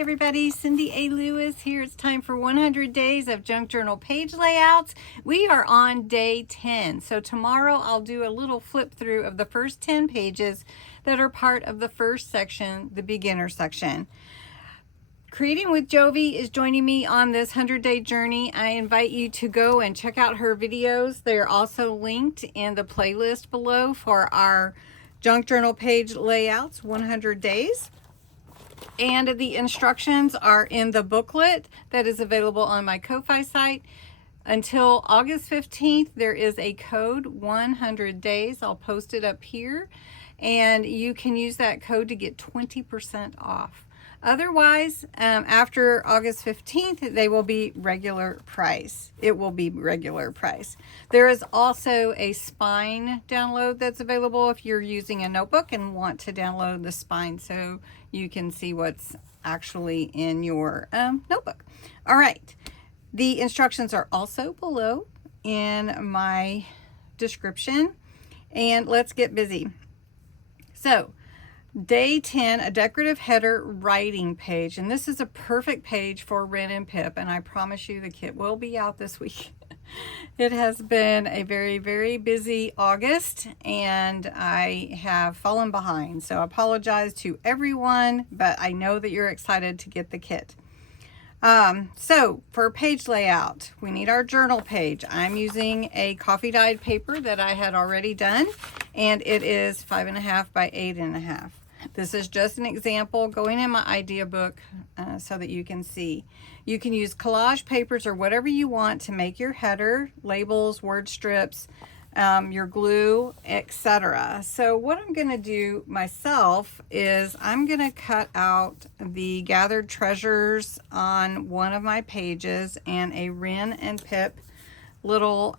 everybody, Cindy A. Lewis here. It's time for 100 days of junk journal page layouts. We are on day 10. So tomorrow I'll do a little flip through of the first 10 pages that are part of the first section, the beginner section. Creating with Jovi is joining me on this 100-day journey. I invite you to go and check out her videos. They are also linked in the playlist below for our junk journal page layouts, 100 days. And the instructions are in the booklet that is available on my Ko-Fi site. Until August 15th, there is a code, 100 days. I'll post it up here. And you can use that code to get 20% off. Otherwise, after August 15th, they will be regular price. It will be regular price. There is also a spine download that's available if you're using a notebook and want to download the spine so you can see what's actually in your notebook. All right. The instructions are also below in my description. And let's get busy. So, Day 10, a decorative header writing page. And this is a perfect page for Ren and Pip. And I promise you the kit will be out this week. It has been a very, very busy August. And I have fallen behind. So I apologize to everyone. But I know that you're excited to get the kit. So for page layout, we need our journal page. I'm using a coffee dyed paper that I had already done. And it is 5.5 by 8.5. This is just an example going in my idea book so that you can see. You can use collage papers or whatever you want to make your header, labels, word strips, your glue, etc. So what I'm going to do myself is I'm going to cut out the gathered treasures on one of my pages and a Ren and Pip little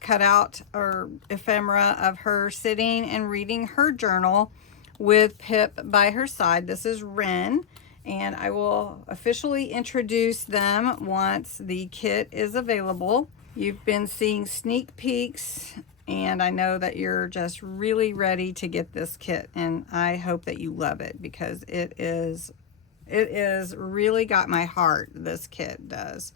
cutout or ephemera of her sitting and reading her journal with Pip by her side. This is Ren, and I will officially introduce them once the kit is available. You've been seeing sneak peeks, and I know that you're just really ready to get this kit, and I hope that you love it because it is really got my heart. This kit does,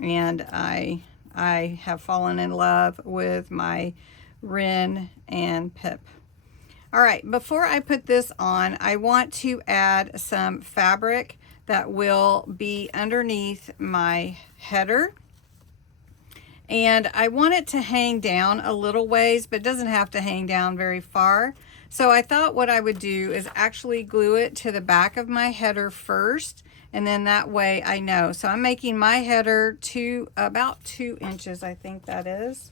and I have fallen in love with my Ren and Pip. All right, before I put this on, I want to add some fabric that will be underneath my header. And I want it to hang down a little ways, but it doesn't have to hang down very far. So I thought what I would do is actually glue it to the back of my header first, and then that way I know. So I'm making my header to about 2 inches, I think that is.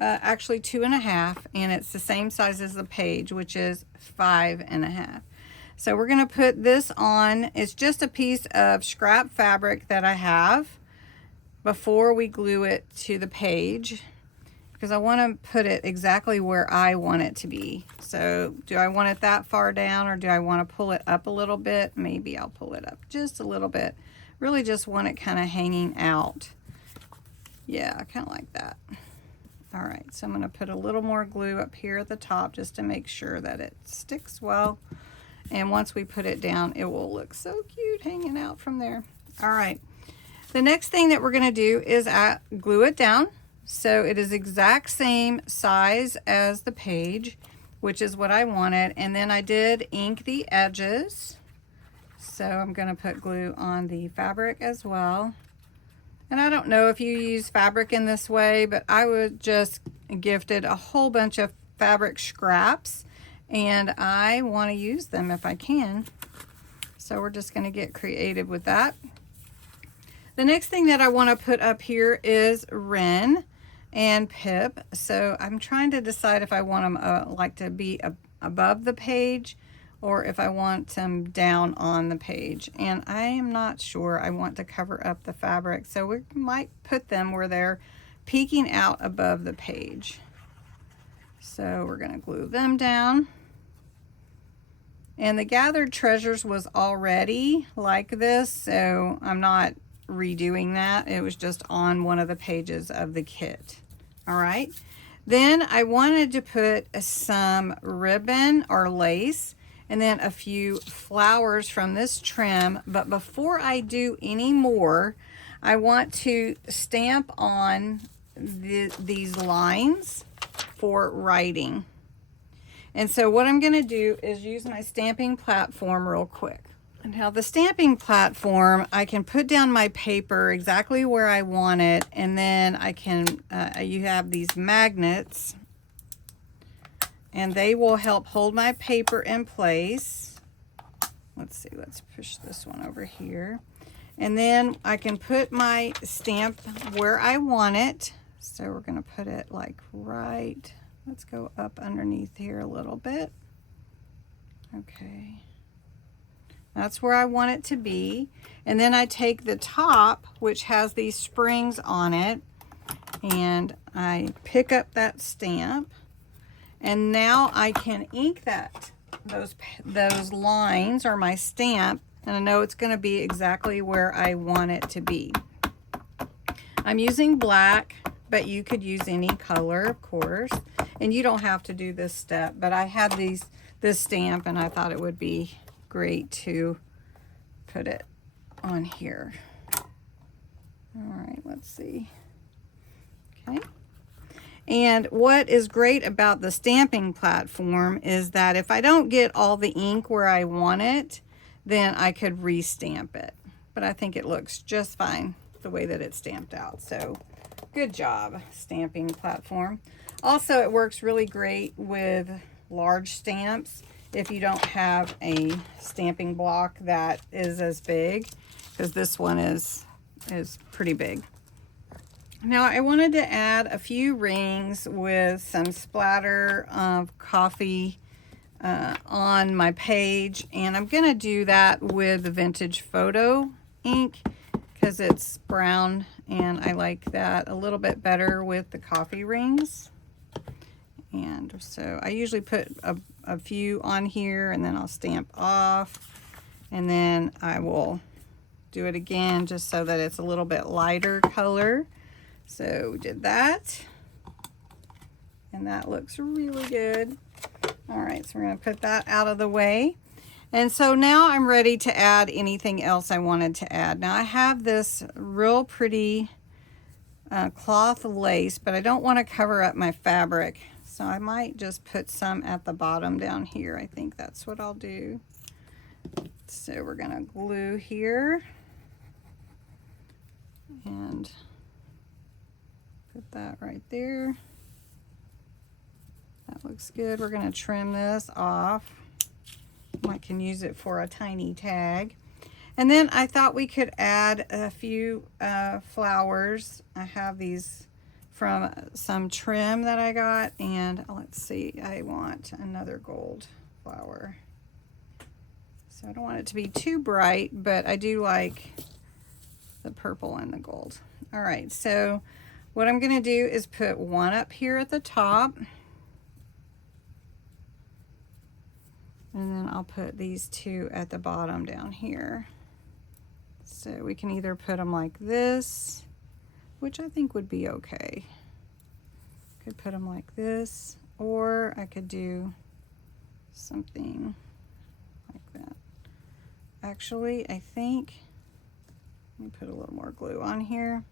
Actually 2.5, and it's the same size as the page, which is 5.5. So we're going to put this on. It's just a piece of scrap fabric that I have before we glue it to the page, because I want to put it exactly where I want it to be. So do I want it that far down, or do I want to pull it up a little bit? Maybe I'll pull it up just a little bit. Really just want it kind of hanging out. Yeah, kind of like that. All right, so I'm going to put a little more glue up here at the top just to make sure that it sticks well. And once we put it down, it will look so cute hanging out from there. All right, the next thing that we're going to do is glue it down. So it is exact same size as the page, which is what I wanted. And then I did ink the edges. So I'm going to put glue on the fabric as well. And I don't know if you use fabric in this way, but I was just gifted a whole bunch of fabric scraps, and I want to use them if I can. So we're just going to get creative with that. The next thing that I want to put up here is Ren and Pip. So I'm trying to decide if I want them like to be above the page, or if I want them down on the page. And I am not sure. I want to cover up the fabric. So we might put them where they're peeking out above the page. So we're going to glue them down. And the gathered treasures was already like this, so I'm not redoing that. It was just on one of the pages of the kit. All right. Then I wanted to put some ribbon or lace. and then a few flowers from this trim. But before I do any more, I want to stamp on these lines for writing. And so what I'm going to do is use my stamping platform real quick. And now the stamping platform, I can put down my paper exactly where I want it, and then I can, you have these magnets, and they will help hold my paper in place. Let's see, let's push this one over here. And then I can put my stamp where I want it. So we're going to put it like right, let's go up underneath here a little bit. Okay. That's where I want it to be. And then I take the top, which has these springs on it, and I pick up that stamp. And now I can ink those lines or my stamp, and I know it's going to be exactly where I want it to be. I'm using black, but you could use any color, of course. And you don't have to do this step, but I had this stamp, and I thought it would be great to put it on here. All right, let's see. Okay. And what is great about the stamping platform is that if I don't get all the ink where I want it, then I could restamp it. But I think it looks just fine the way that it's stamped out. So good job, stamping platform. Also, it works really great with large stamps if you don't have a stamping block that is as big, because this one is pretty big. Now I wanted to add a few rings with some splatter of coffee on my page, and I'm going to do that with the Vintage Photo ink because it's brown and I like that a little bit better with the coffee rings. And so I usually put a few on here, and then I'll stamp off, and then I will do it again just so that it's a little bit lighter color. So we did that, and that looks really good. All right, so we're going to put that out of the way. And so now I'm ready to add anything else I wanted to add. Now I have this real pretty cloth lace, but I don't want to cover up my fabric. So I might just put some at the bottom down here. I think that's what I'll do. So we're going to glue here and put that right there. That looks good. We're going to trim this off. I can use it for a tiny tag. And then I thought we could add a few flowers. I have these from some trim that I got, and let's see, I want another gold flower. So I don't want it to be too bright, but I do like the purple and the gold. All right, so what I'm going to do is put one up here at the top, and then I'll put these two at the bottom down here. So we can either put them like this, which I think would be okay. Could put them like this, or I could do something like that. Actually, I think, let me put a little more glue on here.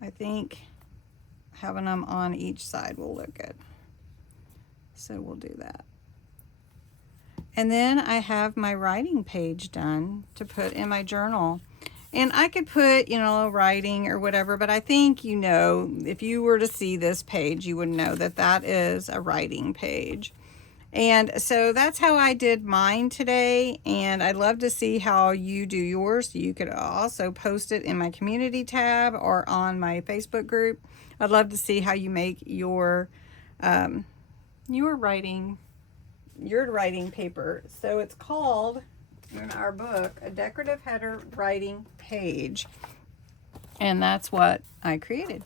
I think having them on each side will look good. So we'll do that. And then I have my writing page done to put in my journal. And I could put, you know, writing or whatever, but I think, you know, if you were to see this page, you would know that that is a writing page. And so that's how I did mine today. And I'd love to see how you do yours. You could also post it in my community tab or on my Facebook group. I'd love to see how you make your writing paper. So it's called, in our book, a decorative header writing page, and that's what I created.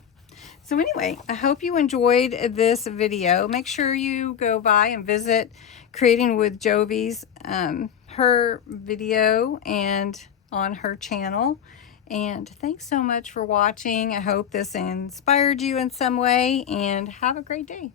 So anyway, I hope you enjoyed this video. Make sure you go by and visit Creating with Jovi's her video and on her channel. And thanks so much for watching. I hope this inspired you in some way, and have a great day.